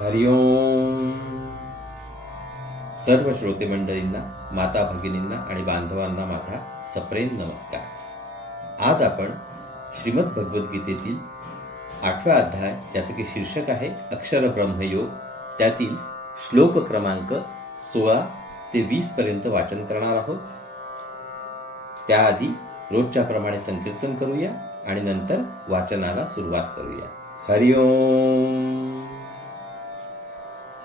हरिओम सर्व श्रोते मंडळींना माता भगिनींना आणि बांधवांना माझा सप्रेम नमस्कार. आज आपण श्रीमद भगवद्गीतेतील आठवा अध्याय ज्याचं की शीर्षक आहे अक्षर ब्रह्मयोग त्यातील श्लोक क्रमांक सोळा ते वीस पर्यंत वाचन करणार आहोत. त्याआधी रोजच्याप्रमाणे संकीर्तन करूया आणि नंतर वाचनाला सुरुवात करूया. हरिओम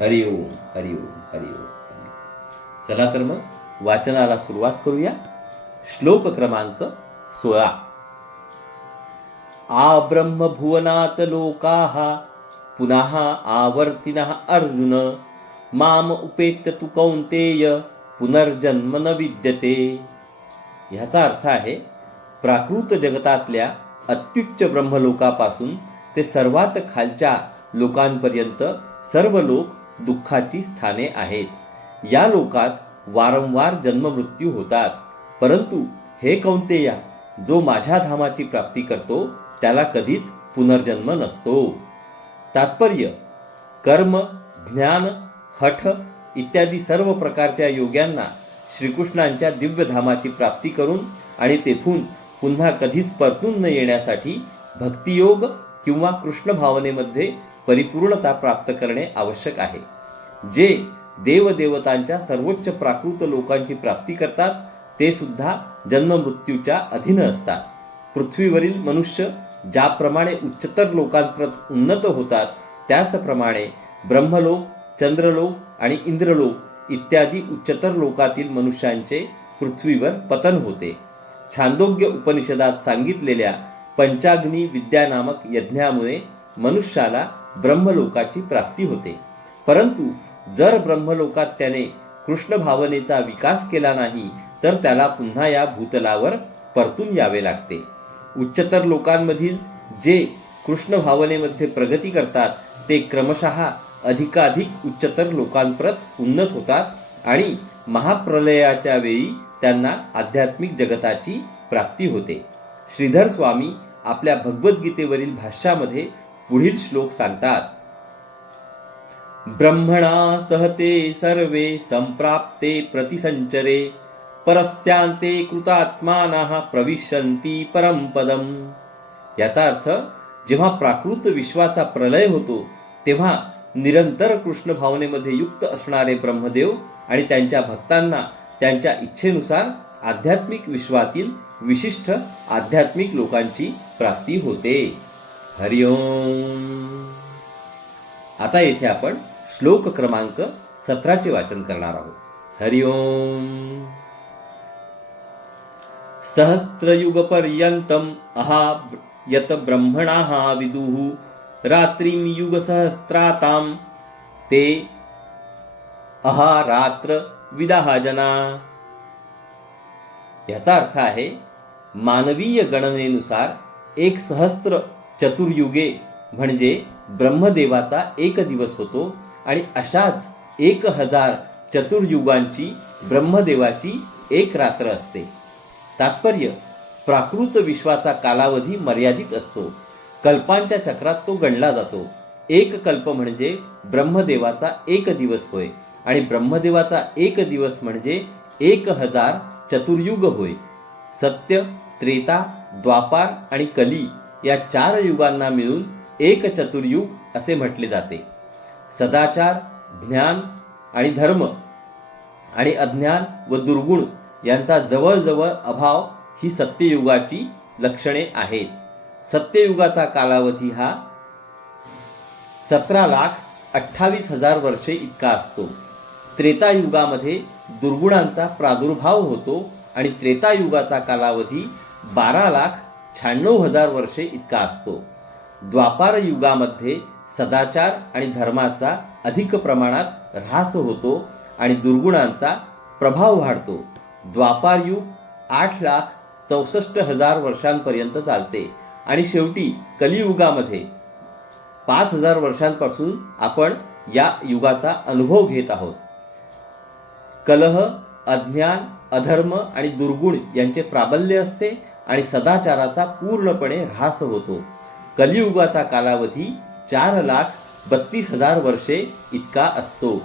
हरिओम हरिओम हरिओम चला तर मग वाचनाला सुरुवात करूया. श्लोक क्रमांक सोळा. आ ब्रह्मभुवनात लोकाः पुनः आवर्तिनः अर्जुन. माम उपेत्य तु कौंतेय पुनर्जन्म न विद्यते. ह्याचा अर्थ आहे प्राकृत जगतातल्या अत्युच्च ब्रह्मलोकापासून ते सर्वात खालच्या लोकांपर्यंत सर्व लोक दुःखाची स्थाने आहेत. या लोकात वारंवार जन्ममृत्यू होतात. परंतु हे कौंतेया जो माझ्या धामाची प्राप्ती करतो त्याला कधीच पुनर्जन्म नसतो. तात्पर्य कर्म ज्ञान हठ इत्यादी सर्व प्रकारच्या योग्यांना श्रीकृष्णांच्या दिव्य धामाची प्राप्ती करून आणि तेथून पुन्हा कधीच परतून न येण्यासाठी भक्तियोग किंवा कृष्ण भावनेमध्ये परिपूर्णता प्राप्त करणे आवश्यक आहे. जे देवदेवतांच्या सर्वोच्च प्राकृत लोकांची प्राप्ती करतात ते सुद्धा जन्ममृत्यूच्या अधीन असतात. पृथ्वीवरील मनुष्य ज्याप्रमाणे उच्चतर लोकांप्रत उन्नत होतात त्याचप्रमाणे ब्रह्मलोक चंद्रलोक आणि इंद्रलोक इत्यादी उच्चतर लोकातील मनुष्यांचे पृथ्वीवर पतन होते. छांदोग्य उपनिषदात सांगितलेल्या पंचाग्नी विद्या नामक यज्ञामुळे मनुष्याला ब्रह्मलोकाची प्राप्ती होते. परंतु जर ब्रह्मलोकात त्याने कृष्ण भावनेचा विकास केला नाही तर त्याला पुन्हा या भूतलावर परतून यावे लागते. उच्चतर लोकांमधील जे कृष्ण भावनेमध्ये प्रगती करतात ते क्रमशः अधिकाधिक उच्चतर लोकांप्रत उन्नत होतात आणि महाप्रलयाच्या वेळी त्यांना आध्यात्मिक जगताची प्राप्ती होते. श्रीधर स्वामी आपल्या भगवद्गीतेवरील भाष्यामध्ये पुढील श्लोक सांगतात ब्रह्मणा सहते सर्वे संप्राप्ते प्रतिसंचरे परस्यांते कृतात्मानाः प्रविशंती परमपदम याचा अर्थ जेव्हा प्राकृत विश्वाचा प्रलय होतो तेव्हा निरंतर कृष्ण भावनेमध्ये युक्त असणारे ब्रह्मदेव आणि त्यांच्या भक्तांना त्यांच्या इच्छेनुसार आध्यात्मिक विश्वातील विशिष्ट आध्यात्मिक लोकांची प्राप्ती होते. हरिओम आता येथे आपण श्लोक क्रमांक सतराचे वाचन करणार आहोत. हरिओम सहस्रयुगपर्यन्तम् अहा यत ब्रह्मणाः विदुः रात्रीं युगसहस्रातां ते अहा रात्र विदाहा जना. याचा अर्थ आहे मानवीय गणनेनुसार एक सहस्त्र चतुर्युगे म्हणजे ब्रह्मदेवाचा एक दिवस होतो आणि अशाच एक हजार चतुर्युगांची ब्रह्मदेवाची एक रात्र असते. तात्पर्य प्राकृत विश्वाचा कालावधी मर्यादित असतो. कल्पांच्या चक्रात तो गणला जातो. एक कल्प म्हणजे ब्रह्मदेवाचा एक दिवस होय आणि ब्रह्मदेवाचा एक दिवस म्हणजे एक हजार चतुर्युग होय. सत्य त्रेता द्वापार आणि कली या चार युगांना मिळून एक चतुर्युग असे म्हटले जाते. सदाचार ज्ञान आणि धर्म आणि अज्ञान व दुर्गुण यांचा जवळजवळ अभाव ही सत्ययुगाची लक्षणे आहेत. सत्ययुगाचा कालावधी हा सतरा लाख अठ्ठावीस हजार वर्षे इतका असतो. त्रेतायुगामध्ये दुर्गुणांचा प्रादुर्भाव होतो आणि त्रेतायुगाचा कालावधी बारा लाख शहाण्णव हजार वर्षे इतका असतो. द्वापार युगामध्ये सदाचार आणि धर्माचा अधिक प्रमाणात ऱ्हास होतो आणि दुर्गुणांचा प्रभाव वाढतो. द्वापार युग आठ लाख चौसष्ट हजार वर्षांपर्यंत चालते आणि शेवटी कलियुगामध्ये पाच हजार वर्षांपासून आपण या युगाचा अनुभव घेत आहोत. कलह अज्ञान अधर्म आणि दुर्गुण यांचे प्राबल्य असते आणि सदाचाराचा पूर्णपणे ऱ्हास होतो. कलियुगाचा कालावधी चार लाख बत्तीस हजार वर्षे इतका असतो.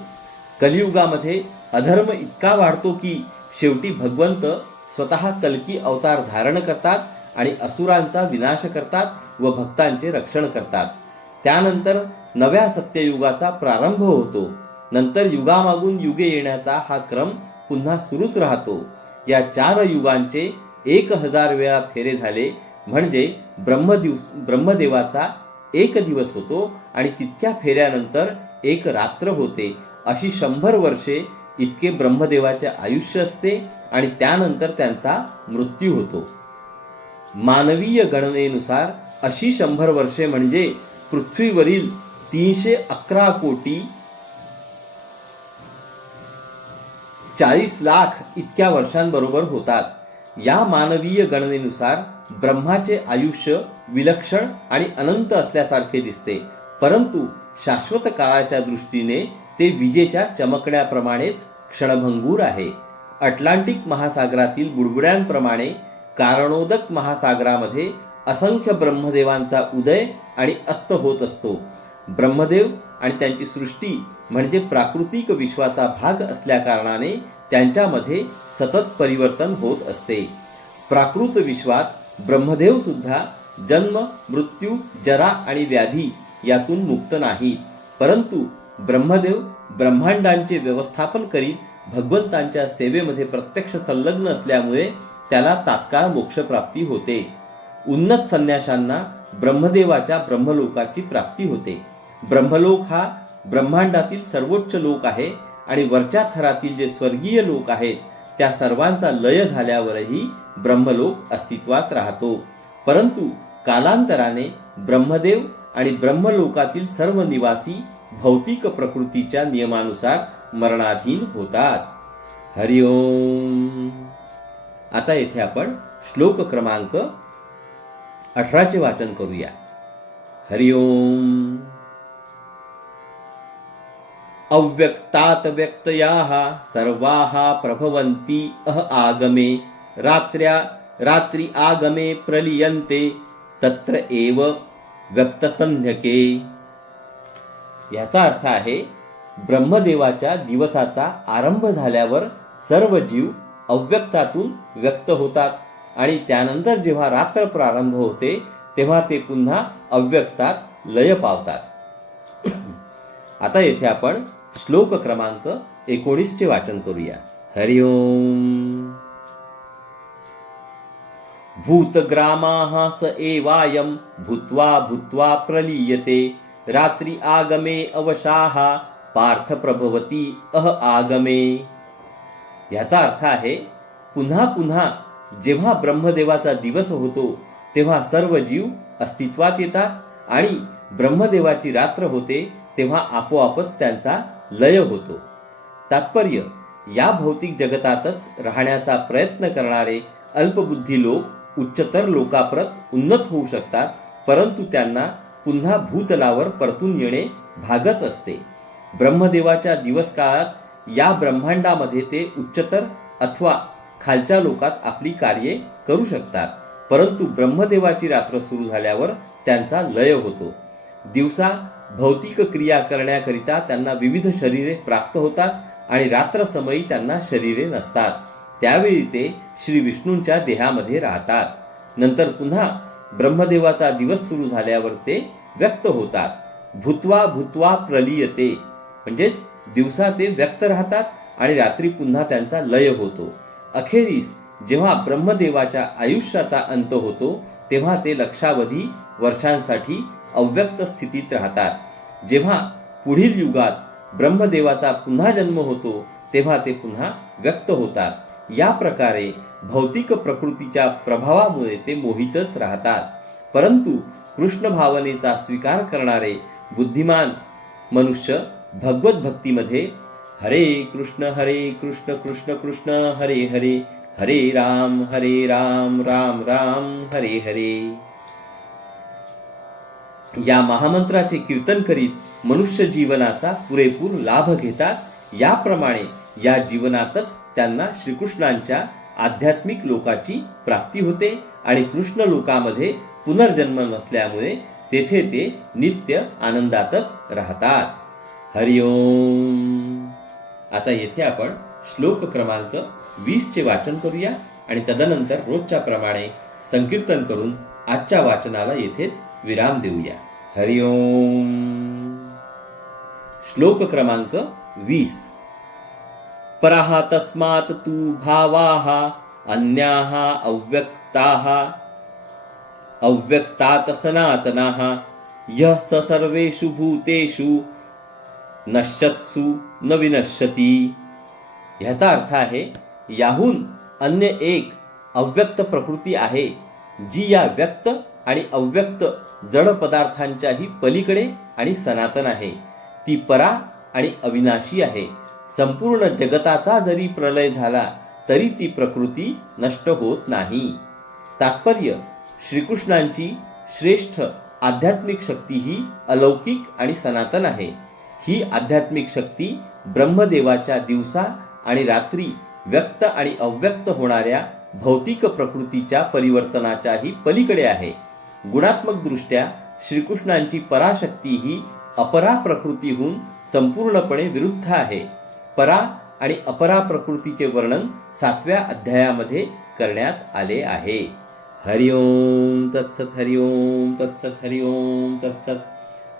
कलियुगामध्ये अधर्म इतका वाढतो की शेवटी भगवंत स्वतः कलकी अवतार धारण करतात आणि असुरांचा विनाश करतात व भक्तांचे रक्षण करतात. त्यानंतर नव्या सत्ययुगाचा प्रारंभ होतो. नंतर युगामागून युगे येण्याचा हा क्रम पुन्हा सुरूच राहतो. या चार युगांचे एक हजार वेळा फेरे झाले. म्हणजे ब्रह्मदिवस ब्रह्मदेवाचा एक दिवस होतो आणि तितक्या फेऱ्यानंतर एक रात्र होते. अशी शंभर वर्षे इतके ब्रह्मदेवाचे आयुष्य असते आणि त्यानंतर त्यांचा मृत्यू होतो. मानवीय गणनेनुसार अशी शंभर वर्षे म्हणजे पृथ्वीवरील तीनशे अकरा कोटी चाळीस लाख इतक्या वर्षांबरोबर होतात. या मानवीय गणनेनुसार ब्रह्माचे आयुष्य विलक्षण आणि अनंत असल्यासारखे दिसते. परंतु शाश्वत काळाच्या दृष्टीने ते विजेच्या चमकण्याप्रमाणेच क्षणभंगूर आहे. अटलांटिक महासागरातील बुडबुड्यांप्रमाणे कारणोदक महासागरामध्ये असंख्य ब्रह्मदेवांचा उदय आणि अस्त होत असतो. ब्रह्मदेव आणि त्यांची सृष्टी म्हणजे प्राकृतिक विश्वाचा भाग असल्याकारणाने त्यांच्यामध्ये सतत परिवर्तन होत असते. प्राकृत विश्वात ब्रह्मदेव सुद्धा जन्म मृत्यू जरा आणि व्याधी यातून मुक्त नाही. परंतु ब्रह्मदेव ब्रह्मांडांचे व्यवस्थापन करीत भगवंतांच्या सेवेमध्ये प्रत्यक्ष संलग्न असल्यामुळे त्याला तात्काळ मोक्षप्राप्ती होते. उन्नत संन्याशांना ब्रह्मदेवाच्या ब्रह्मलोकाची प्राप्ती होते. ब्रह्मलोक हा ब्रह्मांडातील सर्वोच्च लोक आहे. आणि वरच्या थरातील जे स्वर्गीय लोक आहेत त्या सर्वांचा लय झाल्यावरही ब्रह्मलोक अस्तित्वात राहतो. परंतु कालांतराने ब्रह्मदेव आणि ब्रह्मलोकातील सर्व निवासी भौतिक प्रकृतीच्या नियमानुसार मरणाधीन होतात. हरिओम आता येथे आपण श्लोक क्रमांक अठराचे वाचन करूया. हरिओम अव्यक्तात व्यक्तयाः सर्वाः प्रभवन्ति अह आगमे। रात्र्या रात्रि आगमे प्रलीयन्ते तत्र एव व्यक्तसंध्यके याचा अर्थ आहे ब्रह्मदेवाच्या दिवसाचा आरंभ झाल्यावर सर्व जीव अव्यक्तातून व्यक्त होतात आणि त्यानंतर जेव्हा रात्र प्रारंभ होते तेव्हा ते पुन्हा अव्यक्तात लय पावतात. आता येथे आपण श्लोक क्रमांक एकोणीसचे वाचन करूया. हरिओम भूतग्रामाः स एवायं भूत्वा भूत्वा प्रलीयते. रात्रि आगमे अवशाः पार्थ प्रभवती अह आगमे. याचा अर्थ आहे पुन्हा पुन्हा जेव्हा ब्रह्मदेवाचा दिवस होतो तेव्हा सर्व जीव अस्तित्वात येतात आणि ब्रह्मदेवाची रात्र होते तेव्हा आपोआपच त्यांचा लय होतो. तात्पर्य या भौतिक जगतातच राहण्याचा प्रयत्न करणारे अल्पबुद्धी लोक उच्चतर लोकाप्रत उन्नत होऊ शकतात परंतु त्यांना पुन्हा भूतलावर परतून येणे भागच असते. ब्रह्मदेवाच्या दिवस काळात या ब्रह्मांडामध्ये ते उच्चतर अथवा खालच्या लोकात आपली कार्ये करू शकतात परंतु ब्रह्मदेवाची रात्र सुरू झाल्यावर त्यांचा लय होतो. दिवसा भौतिक क्रिया करण्याकरिता त्यांना विविध शरीरे प्राप्त होतात आणि रात्रसमयी त्यांना शरीरे नसतात. त्यावेळी ते श्री विष्णूंच्या देहामध्ये राहतात. नंतर पुन्हा ब्रह्मदेवाचा दिवस सुरू झाल्यावर ते व्यक्त होतात. भूत्वा भूत्वा प्रलियते. म्हणजेच दिवसा ते व्यक्त राहतात आणि रात्री पुन्हा त्यांचा लय होतो. अखेरीस जेव्हा ब्रह्मदेवाच्या आयुष्याचा अंत होतो तेव्हा ते लक्षावधी वर्षांसाठी अव्यक्त स्थितीत राहतात. जेव्हा पुढील युगात ब्रह्मदेवाचा पुन्हा जन्म होतो तेव्हा ते पुन्हा व्यक्त होतात. या प्रकारे भौतिक प्रकृतीच्या प्रभावामुळे ते मोहितच राहतात. परंतु कृष्ण भावनेचा स्वीकार करणारे बुद्धिमान मनुष्य भगवत भक्तीमध्ये हरे कृष्ण हरे कृष्ण कृष्ण कृष्ण हरे हरे हरे राम हरे राम राम राम हरे हरे. या महामंत्राचे कीर्तन करीत मनुष्य जीवनाचा पुरेपूर लाभ घेतात. याप्रमाणे या जीवनातच त्यांना श्रीकृष्णांच्या आध्यात्मिक लोकाची प्राप्ती होते आणि कृष्ण लोकामध्ये पुनर्जन्म नसल्यामुळे तेथे ते नित्य आनंदातच राहतात. हरिओम आता येथे आपण श्लोक क्रमांक वीसचे वाचन करूया आणि तदनंतर रोजच्या प्रमाणे संकीर्तन करून आजच्या वाचनाला येथेच विराम देऊया. हरिओम श्लोक क्रमांक वीस. पराः तस्मात् तु भावाः अन्याः अव्यक्ताः अव्यक्तात सनातना यः स सर्वेषु भूतेषु नश्यत्सु न विनश्यती. ह्याचा अर्थ आहे याहून अन्य एक अव्यक्त प्रकृती आहे जी या व्यक्त आणि अव्यक्त जड पदार्थांच्याही पलीकडे आणि सनातन आहे. ती परा आणि अविनाशी आहे. संपूर्ण जगताचा जरी प्रलय झाला तरी ती प्रकृती नष्ट होत नाही. तात्पर्य श्रीकृष्णांची श्रेष्ठ आध्यात्मिक शक्ती ही अलौकिक आणि सनातन आहे. ही आध्यात्मिक शक्ती ब्रह्मदेवाच्या दिवसा आणि रात्री व्यक्त आणि अव्यक्त होणाऱ्या भौतिक प्रकृतीच्या परिवर्तनाच्याही पलीकडे आहे. गुणात्मकदृष्ट्या श्रीकृष्णांची पराशक्ती ही अपरा प्रकृतीहून संपूर्णपणे विरुद्ध आहे. परा आणि अपरा प्रकृतीचे वर्णन सातव्या अध्यायामध्ये करण्यात आले आहे. हरिओम तत्सत हरिओम तत्सत हरिओम तत्सत.